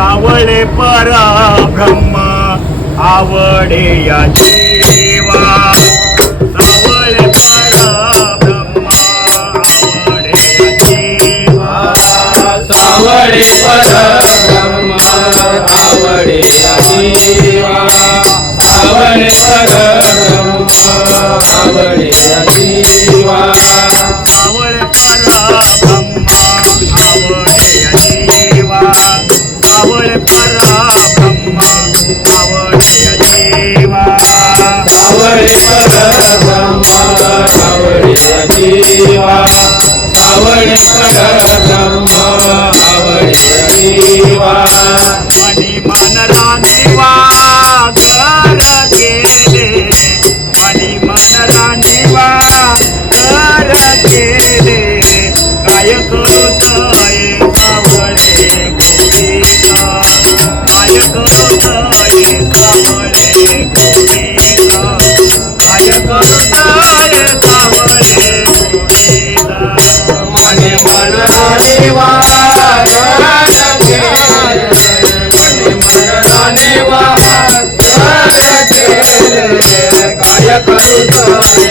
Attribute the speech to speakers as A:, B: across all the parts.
A: सावळे पर ब्रह्मा आवडे याची.
B: Yes, sir. करुताय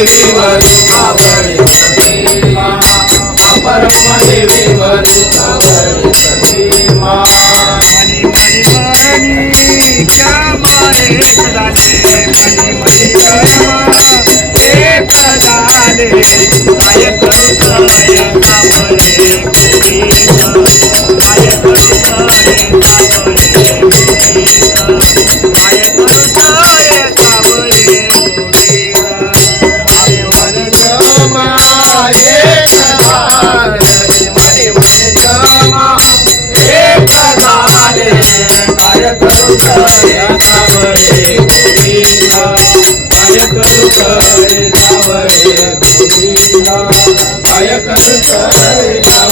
B: देवीवरी आवरी सतीमा अपरम देवीवरी आवरी
A: क्या मारे सदाले मनी मनी कर्मा हे सदाले
B: रे राम गोविंदा काय करता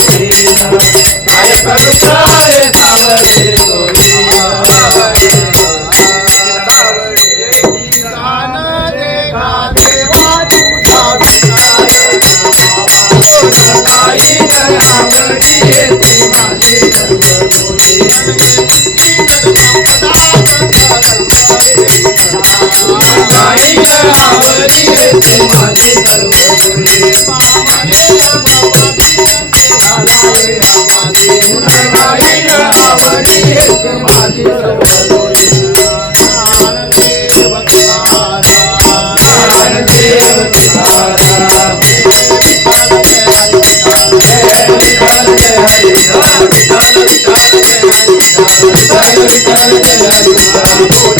B: see. Hare Hare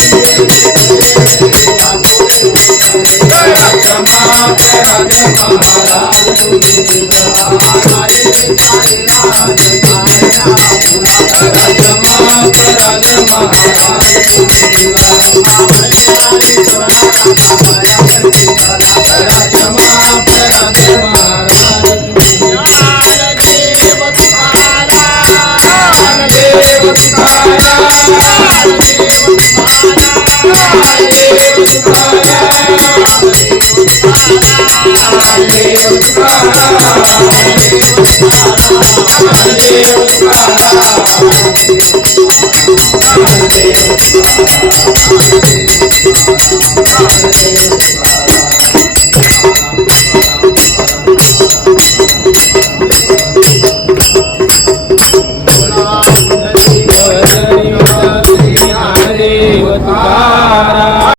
B: Thank you.